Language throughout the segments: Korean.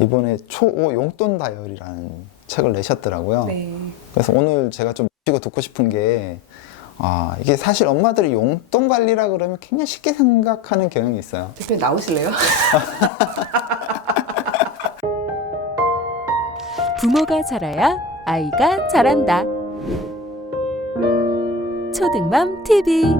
이번에 초5 용돈 다이어리라는 책을 내셨더라고요. 네. 그래서 오늘 제가 좀 묻고 듣고 싶은 게, 이게 사실 엄마들이 용돈 관리라 그러면 굉장히 쉽게 생각하는 경향이 있어요. 대표님 나오실래요? 부모가 잘해야 아이가 잘한다. 초등맘 TV.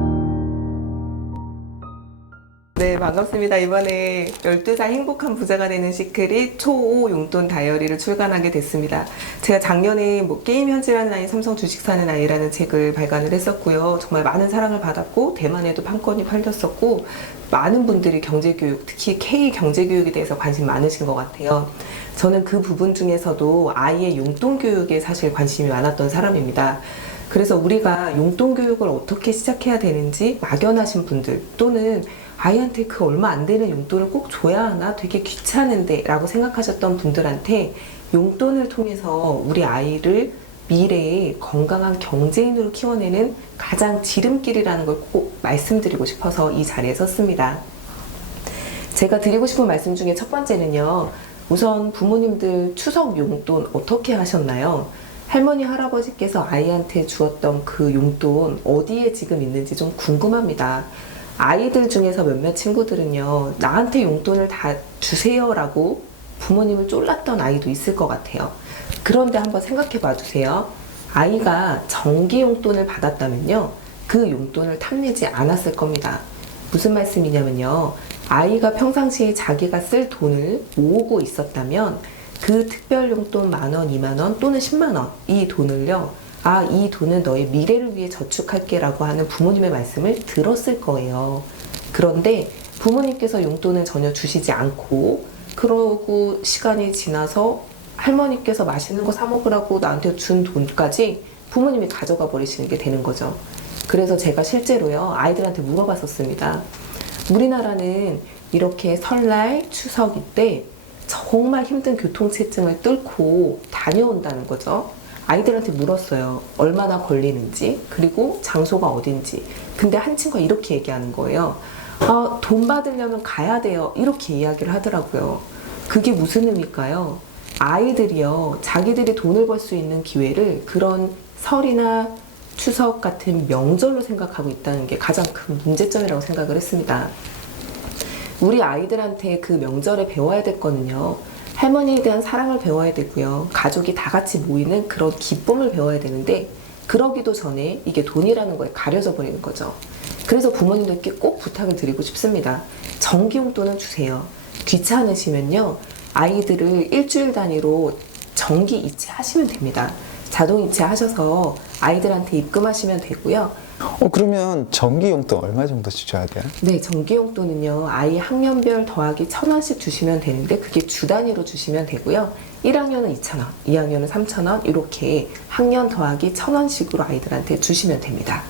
네, 반갑습니다. 이번에 12살 행복한 부자가 되는 시크릿 초5 용돈 다이어리를 출간하게 됐습니다. 제가 작년에 게임 현질하는 아이, 삼성 주식 사는 아이라는 책을 발간을 했었고요. 정말 많은 사랑을 받았고, 대만에도 판권이 팔렸었고, 많은 분들이 경제교육, 특히 K 경제교육에 대해서 관심 많으신 것 같아요. 저는 그 부분 중에서도 아이의 용돈 교육에 사실 관심이 많았던 사람입니다. 그래서 우리가 용돈 교육을 어떻게 시작해야 되는지 막연하신 분들, 또는 아이한테 그 얼마 안 되는 용돈을 꼭 줘야 하나 되게 귀찮은데 라고 생각하셨던 분들한테 용돈을 통해서 우리 아이를 미래에 건강한 경제인으로 키워내는 가장 지름길이라는 걸 꼭 말씀드리고 싶어서 이 자리에 섰습니다. 제가 드리고 싶은 말씀 중에 첫 번째는요, 우선 부모님들 추석 용돈 어떻게 하셨나요? 할머니, 할아버지께서 아이한테 주었던 그 용돈 어디에 지금 있는지 좀 궁금합니다. 아이들 중에서 몇몇 친구들은요, 나한테 용돈을 다 주세요 라고 부모님을 쫄랐던 아이도 있을 것 같아요. 그런데 한번 생각해 봐 주세요. 아이가 정기 용돈을 받았다면요, 그 용돈을 탐내지 않았을 겁니다. 무슨 말씀이냐면요, 아이가 평상시에 자기가 쓸 돈을 모으고 있었다면 그 특별 용돈 10,000원, 20,000원 또는 100,000원, 이 돈을요, 이 돈은 너의 미래를 위해 저축할게 라고 하는 부모님의 말씀을 들었을 거예요. 그런데 부모님께서 용돈을 전혀 주시지 않고, 그러고 시간이 지나서 할머니께서 맛있는 거 사 먹으라고 나한테 준 돈까지 부모님이 가져가 버리시는 게 되는 거죠. 그래서 제가 실제로요, 아이들한테 물어봤었습니다. 우리나라는 이렇게 설날, 추석 이때 정말 힘든 교통체증을 뚫고 다녀온다는 거죠. 아이들한테 물었어요. 얼마나 걸리는지, 그리고 장소가 어딘지. 근데 한 친구가 이렇게 얘기하는 거예요. 돈 받으려면 가야 돼요. 이렇게 이야기를 하더라고요. 그게 무슨 의미일까요? 아이들이요, 자기들이 돈을 벌 수 있는 기회를 그런 설이나 추석 같은 명절로 생각하고 있다는 게 가장 큰 문제점이라고 생각을 했습니다. 우리 아이들한테 그 명절에 배워야 될 거는요, 할머니에 대한 사랑을 배워야 되고요, 가족이 다 같이 모이는 그런 기쁨을 배워야 되는데, 그러기도 전에 이게 돈이라는 거에 가려져 버리는 거죠. 그래서 부모님들께 꼭 부탁을 드리고 싶습니다. 정기 용돈은 주세요. 귀찮으시면요, 아이들을 일주일 단위로 정기 이체하시면 됩니다. 자동 이체하셔서 아이들한테 입금하시면 되고요. 그러면 정기 용돈 얼마 정도 주셔야 돼요? 네, 정기 용돈은요, 아이 학년별 더하기 1,000원씩 주시면 되는데, 그게 주 단위로 주시면 되고요. 1학년은 2,000원, 2학년은 3,000원, 이렇게 학년 더하기 1,000원씩으로 아이들한테 주시면 됩니다.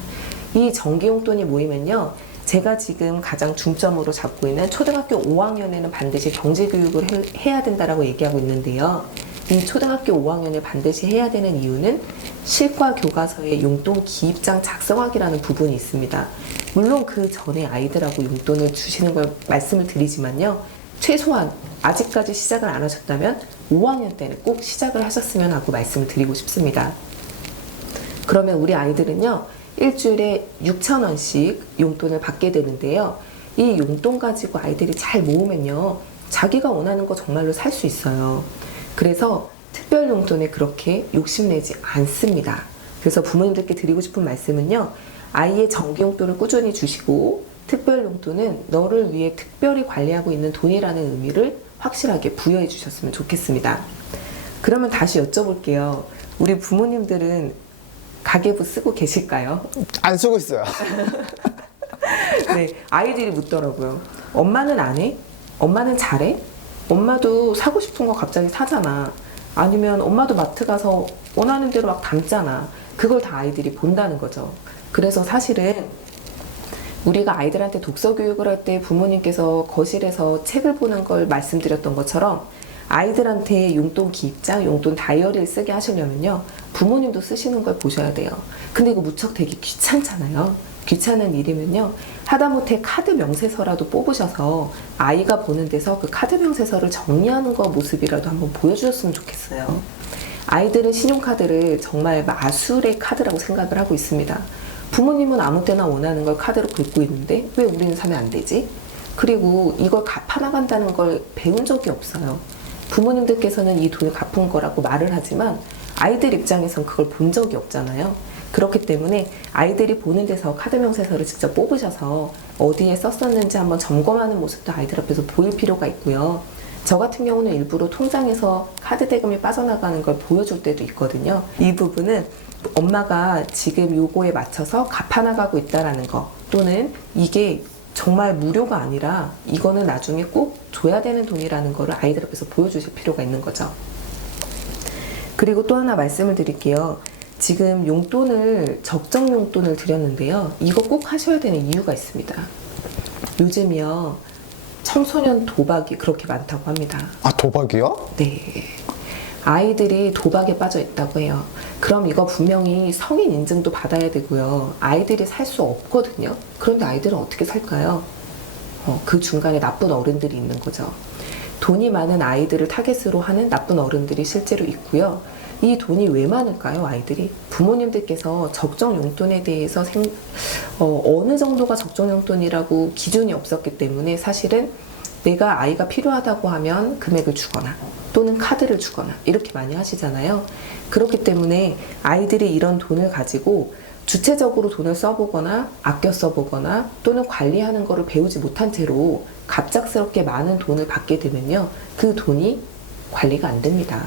이 정기 용돈이 모이면요, 제가 지금 가장 중점으로 잡고 있는 초등학교 5학년에는 반드시 경제교육을 해야 된다라고 얘기하고 있는데요. 이 초등학교 5학년에 반드시 해야 되는 이유는 실과 교과서에 용돈 기입장 작성하기라는 부분이 있습니다. 물론 그 전에 아이들하고 용돈을 주시는 걸 말씀을 드리지만요, 최소한 아직까지 시작을 안 하셨다면 5학년 때는 꼭 시작을 하셨으면 하고 말씀을 드리고 싶습니다. 그러면 우리 아이들은요, 일주일에 6,000원씩 용돈을 받게 되는데요, 이 용돈 가지고 아이들이 잘 모으면요, 자기가 원하는 거 정말로 살 수 있어요. 그래서 특별 용돈에 그렇게 욕심내지 않습니다. 그래서 부모님들께 드리고 싶은 말씀은요, 아이의 정기 용돈을 꾸준히 주시고, 특별 용돈은 너를 위해 특별히 관리하고 있는 돈이라는 의미를 확실하게 부여해 주셨으면 좋겠습니다. 그러면 다시 여쭤볼게요. 우리 부모님들은 가계부 쓰고 계실까요? 안 쓰고 있어요. 네, 아이들이 묻더라고요. 엄마는 안 해? 엄마는 잘해? 엄마도 사고 싶은 거 갑자기 사잖아. 아니면 엄마도 마트 가서 원하는 대로 막 담잖아. 그걸 다 아이들이 본다는 거죠. 그래서 사실은 우리가 아이들한테 독서 교육을 할 때 부모님께서 거실에서 책을 보는 걸 말씀드렸던 것처럼, 아이들한테 용돈 기입장, 용돈 다이어리를 쓰게 하시려면요, 부모님도 쓰시는 걸 보셔야 돼요. 근데 이거 무척 되게 귀찮잖아요. 귀찮은 일이면요, 하다못해 카드 명세서라도 뽑으셔서 아이가 보는 데서 그 카드 명세서를 정리하는 거 모습이라도 한번 보여주셨으면 좋겠어요. 아이들은 신용카드를 정말 마술의 카드라고 생각을 하고 있습니다. 부모님은 아무 때나 원하는 걸 카드로 긁고 있는데 왜 우리는 사면 안 되지? 그리고 이걸 갚아나간다는 걸 배운 적이 없어요. 부모님들께서는 이 돈을 갚은 거라고 말을 하지만 아이들 입장에선 그걸 본 적이 없잖아요. 그렇기 때문에 아이들이 보는 데서 카드 명세서를 직접 뽑으셔서 어디에 썼었는지 한번 점검하는 모습도 아이들 앞에서 보일 필요가 있고요. 저 같은 경우는 일부러 통장에서 카드 대금이 빠져나가는 걸 보여줄 때도 있거든요. 이 부분은 엄마가 지금 요거에 맞춰서 갚아나가고 있다라는 거, 또는 이게 정말 무료가 아니라 이거는 나중에 꼭 줘야 되는 돈이라는 거를 아이들 앞에서 보여주실 필요가 있는 거죠. 그리고 또 하나 말씀을 드릴게요. 지금 용돈을, 적정 용돈을 드렸는데요, 이거 꼭 하셔야 되는 이유가 있습니다. 요즘이요, 청소년 도박이 그렇게 많다고 합니다. 아, 도박이요? 네. 아이들이 도박에 빠져 있다고 해요. 그럼 이거 분명히 성인 인증도 받아야 되고요. 아이들이 살 수 없거든요. 그런데 아이들은 어떻게 살까요? 그 중간에 나쁜 어른들이 있는 거죠. 돈이 많은 아이들을 타겟으로 하는 나쁜 어른들이 실제로 있고요. 이 돈이 왜 많을까요, 아이들이? 부모님들께서 적정 용돈에 대해서 어느 정도가 적정 용돈이라고 기준이 없었기 때문에 사실은 내가 아이가 필요하다고 하면 금액을 주거나 또는 카드를 주거나 이렇게 많이 하시잖아요. 그렇기 때문에 아이들이 이런 돈을 가지고 주체적으로 돈을 써보거나 아껴 써보거나 또는 관리하는 것을 배우지 못한 채로 갑작스럽게 많은 돈을 받게 되면요, 그 돈이 관리가 안 됩니다.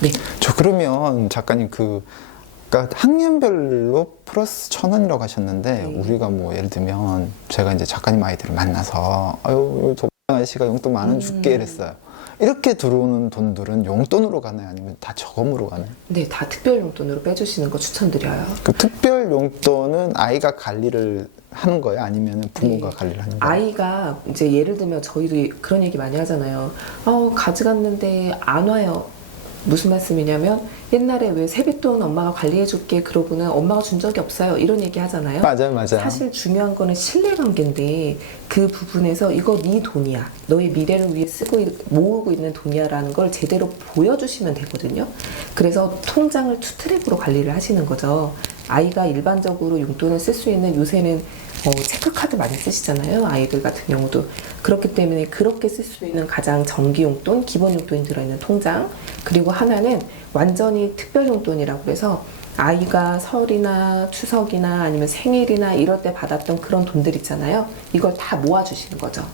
네. 저 그러면 작가님 그러니까 학년별로 플러스 1,000원이라고 하셨는데, 네. 우리가 뭐 예를 들면 제가 이제 작가님 아이들을 만나서 아유 저 아저씨가 용돈 10,000원 줄게 이랬어요. 이렇게 들어오는 돈들은 용돈으로 가나요? 아니면 다 저금으로 가나요? 네, 다 특별 용돈으로 빼주시는 거 추천드려요. 그 특별 용돈은 아이가 관리를 하는 거예요? 아니면 부모가 관리를 하는 거예요? 아이가 이제 예를 들면 저희도 그런 얘기 많이 하잖아요. 가져갔는데 안 와요. 무슨 말씀이냐면 옛날에 왜 세뱃돈 엄마가 관리해줄게 그러고는 엄마가 준 적이 없어요, 이런 얘기 하잖아요. 맞아요, 맞아요. 사실 중요한 거는 신뢰관계인데 그 부분에서 이거 네 돈이야, 너의 미래를 위해 모으고 있는 돈이야 라는 걸 제대로 보여주시면 되거든요. 그래서 통장을 투트랙으로 관리를 하시는 거죠. 아이가 일반적으로 용돈을 쓸 수 있는, 요새는 체크카드 많이 쓰시잖아요, 아이들 같은 경우도. 그렇기 때문에 그렇게 쓸 수 있는 가장 정기 용돈, 기본 용돈이 들어있는 통장, 그리고 하나는 완전히 특별 용돈이라고 해서 아이가 설이나 추석이나 아니면 생일이나 이럴 때 받았던 그런 돈들 있잖아요, 이걸 다 모아주시는 거죠.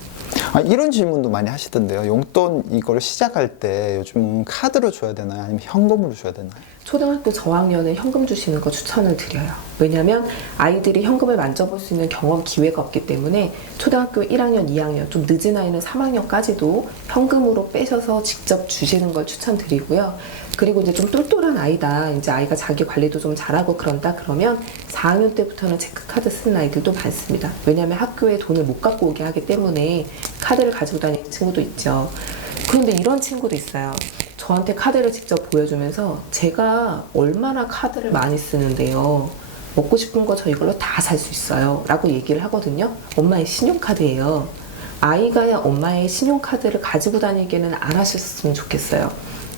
이런 질문도 많이 하시던데요. 용돈 이걸 시작할 때 요즘은 카드로 줘야 되나요? 아니면 현금으로 줘야 되나요? 초등학교 저학년은 현금 주시는 거 추천을 드려요. 왜냐면 아이들이 현금을 만져볼 수 있는 경험 기회가 없기 때문에 초등학교 1학년, 2학년, 좀 늦은 아이는 3학년까지도 현금으로 빼셔서 직접 주시는 걸 추천드리고요. 그리고 이제 좀 똘똘한 아이다, 이제 아이가 자기 관리도 좀 잘하고 그런다 그러면 4학년 때부터는 체크카드 쓰는 아이들도 많습니다. 왜냐면 학교에 돈을 못 갖고 오게 하기 때문에 카드를 가지고 다니는 친구도 있죠. 그런데 이런 친구도 있어요. 저한테 카드를 직접 보여주면서 제가 얼마나 카드를 많이 쓰는데요, 먹고 싶은 거 저 이걸로 다 살 수 있어요 라고 얘기를 하거든요. 엄마의 신용카드예요. 아이가 엄마의 신용카드를 가지고 다니기는 안 하셨으면 좋겠어요.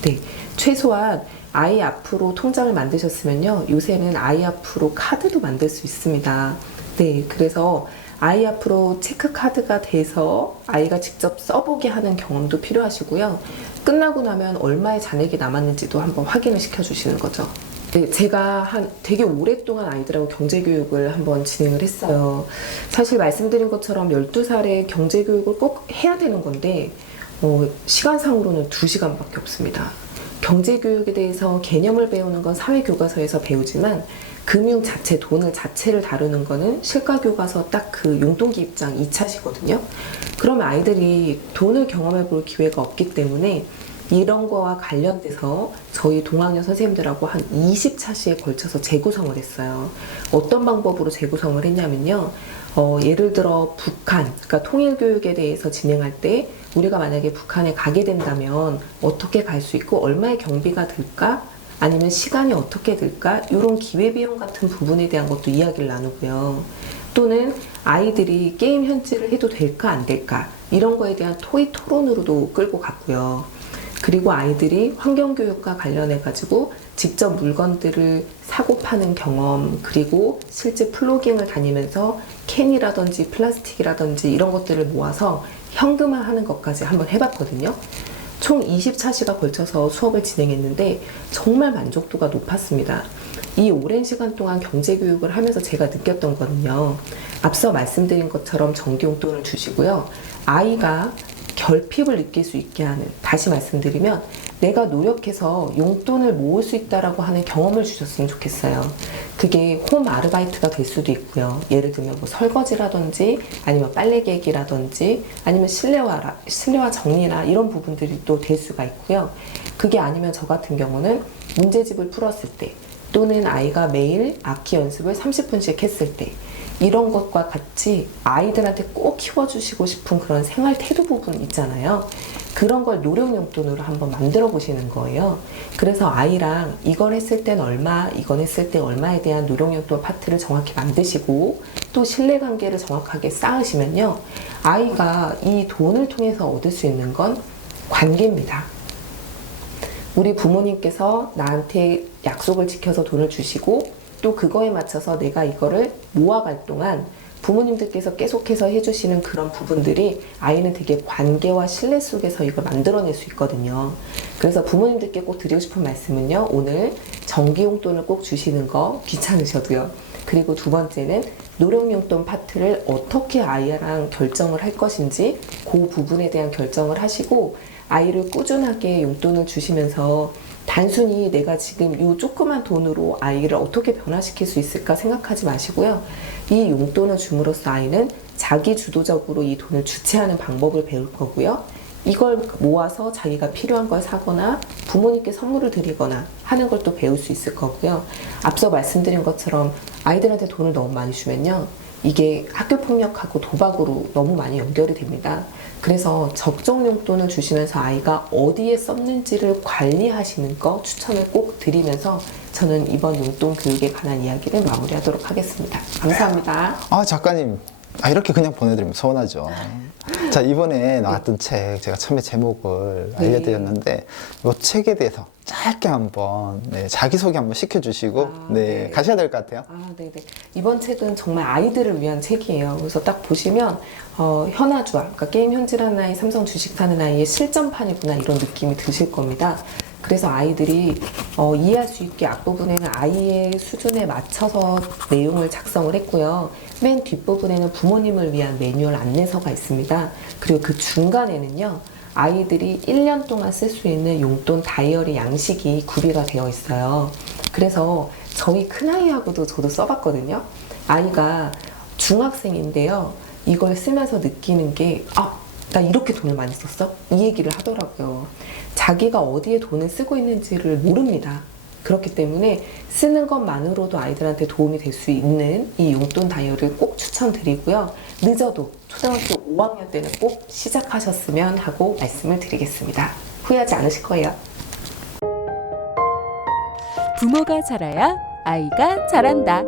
네, 최소한 아이 앞으로 통장을 만드셨으면요, 요새는 아이 앞으로 카드도 만들 수 있습니다. 네, 그래서 아이 앞으로 체크카드가 돼서 아이가 직접 써보게 하는 경험도 필요하시고요. 끝나고 나면 얼마의 잔액이 남았는지도 한번 확인을 시켜주시는 거죠. 네, 제가 되게 오랫동안 아이들하고 경제교육을 한번 진행을 했어요. 사실 말씀드린 것처럼 12살에 경제교육을 꼭 해야 되는 건데 시간상으로는 2시간밖에 없습니다. 경제교육에 대해서 개념을 배우는 건 사회교과서에서 배우지만 금융 자체, 돈을 자체를 다루는 거는 실가교과서 딱 그 용돈기 입장 2차시거든요. 그러면 아이들이 돈을 경험해 볼 기회가 없기 때문에 이런 거와 관련돼서 저희 동학년 선생님들하고 한 20차시에 걸쳐서 재구성을 했어요. 어떤 방법으로 재구성을 했냐면요, 예를 들어 북한, 그러니까 통일교육에 대해서 진행할 때 우리가 만약에 북한에 가게 된다면 어떻게 갈 수 있고 얼마의 경비가 들까? 아니면 시간이 어떻게 들까? 이런 기회비용 같은 부분에 대한 것도 이야기를 나누고요. 또는 아이들이 게임 현질을 해도 될까 안 될까? 이런 거에 대한 토의 토론으로도 끌고 갔고요. 그리고 아이들이 환경교육과 관련해가지고 직접 물건들을 사고 파는 경험, 그리고 실제 플로깅을 다니면서 캔이라든지 플라스틱이라든지 이런 것들을 모아서 현금화하는 것까지 한번 해봤거든요. 총 20차시가 걸쳐서 수업을 진행했는데 정말 만족도가 높았습니다. 이 오랜 시간 동안 경제교육을 하면서 제가 느꼈던 거는요. 앞서 말씀드린 것처럼 정기용돈을 주시고요. 아이가 결핍을 느낄 수 있게 하는, 다시 말씀드리면 내가 노력해서 용돈을 모을 수 있다라고 하는 경험을 주셨으면 좋겠어요. 그게 홈 아르바이트가 될 수도 있고요. 예를 들면 뭐 설거지라든지 아니면 빨래 개기라든지 아니면 실내화 정리나 이런 부분들이 또 될 수가 있고요. 그게 아니면 저 같은 경우는 문제집을 풀었을 때 또는 아이가 매일 악기 연습을 30분씩 했을 때 이런 것과 같이 아이들한테 꼭 키워주시고 싶은 그런 생활 태도 부분 있잖아요. 그런 걸 노령용돈으로 한번 만들어 보시는 거예요. 그래서 아이랑 이걸 했을 땐 얼마, 이건 했을 때 얼마에 대한 노령용돈 파트를 정확히 만드시고 또 신뢰관계를 정확하게 쌓으시면요. 아이가 이 돈을 통해서 얻을 수 있는 건 관계입니다. 우리 부모님께서 나한테 약속을 지켜서 돈을 주시고 또 그거에 맞춰서 내가 이거를 모아갈 동안 부모님들께서 계속해서 해주시는 그런 부분들이 아이는 되게 관계와 신뢰 속에서 이걸 만들어낼 수 있거든요. 그래서 부모님들께 꼭 드리고 싶은 말씀은요. 오늘 정기용돈을 꼭 주시는 거 귀찮으셔도요. 그리고 두 번째는 노령용돈 파트를 어떻게 아이랑 결정을 할 것인지 그 부분에 대한 결정을 하시고 아이를 꾸준하게 용돈을 주시면서 단순히 내가 지금 이 조그만 돈으로 아이를 어떻게 변화시킬 수 있을까 생각하지 마시고요. 이 용돈을 줌으로써 아이는 자기 주도적으로 이 돈을 주체하는 방법을 배울 거고요. 이걸 모아서 자기가 필요한 걸 사거나 부모님께 선물을 드리거나 하는 걸 또 배울 수 있을 거고요. 앞서 말씀드린 것처럼 아이들한테 돈을 너무 많이 주면요. 이게 학교폭력하고 도박으로 너무 많이 연결이 됩니다. 그래서 적정 용돈을 주시면서 아이가 어디에 썼는지를 관리하시는 거 추천을 꼭 드리면서 저는 이번 용돈 교육에 관한 이야기를 마무리하도록 하겠습니다. 감사합니다. 작가님. 이렇게 그냥 보내드리면 서운하죠. 자, 이번에 나왔던 책, 제가 처음에 제목을 알려드렸는데, 이 책에 대해서 짧게 한번, 자기소개 한번 시켜주시고, 네. 가셔야 될 것 같아요. 네네. 이번 책은 정말 아이들을 위한 책이에요. 그래서 딱 보시면, 현아주아, 그러니까 게임 현질하는 아이, 삼성 주식 사는 아이의 실전판이구나, 이런 느낌이 드실 겁니다. 그래서 아이들이 이해할 수 있게 앞부분에는 아이의 수준에 맞춰서 내용을 작성을 했고요. 맨 뒷부분에는 부모님을 위한 매뉴얼 안내서가 있습니다. 그리고 그 중간에는요. 아이들이 1년 동안 쓸 수 있는 용돈 다이어리 양식이 구비가 되어 있어요. 그래서 저희 큰아이하고도 저도 써봤거든요. 아이가 중학생인데요. 이걸 쓰면서 느끼는 게 나 이렇게 돈을 많이 썼어? 이 얘기를 하더라고요. 자기가 어디에 돈을 쓰고 있는지를 모릅니다. 그렇기 때문에 쓰는 것만으로도 아이들한테 도움이 될 수 있는 이 용돈 다이어리를 꼭 추천드리고요. 늦어도 초등학교 5학년 때는 꼭 시작하셨으면 하고 말씀을 드리겠습니다. 후회하지 않으실 거예요. 부모가 잘해야 아이가 잘한다.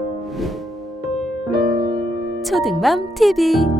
초등맘 TV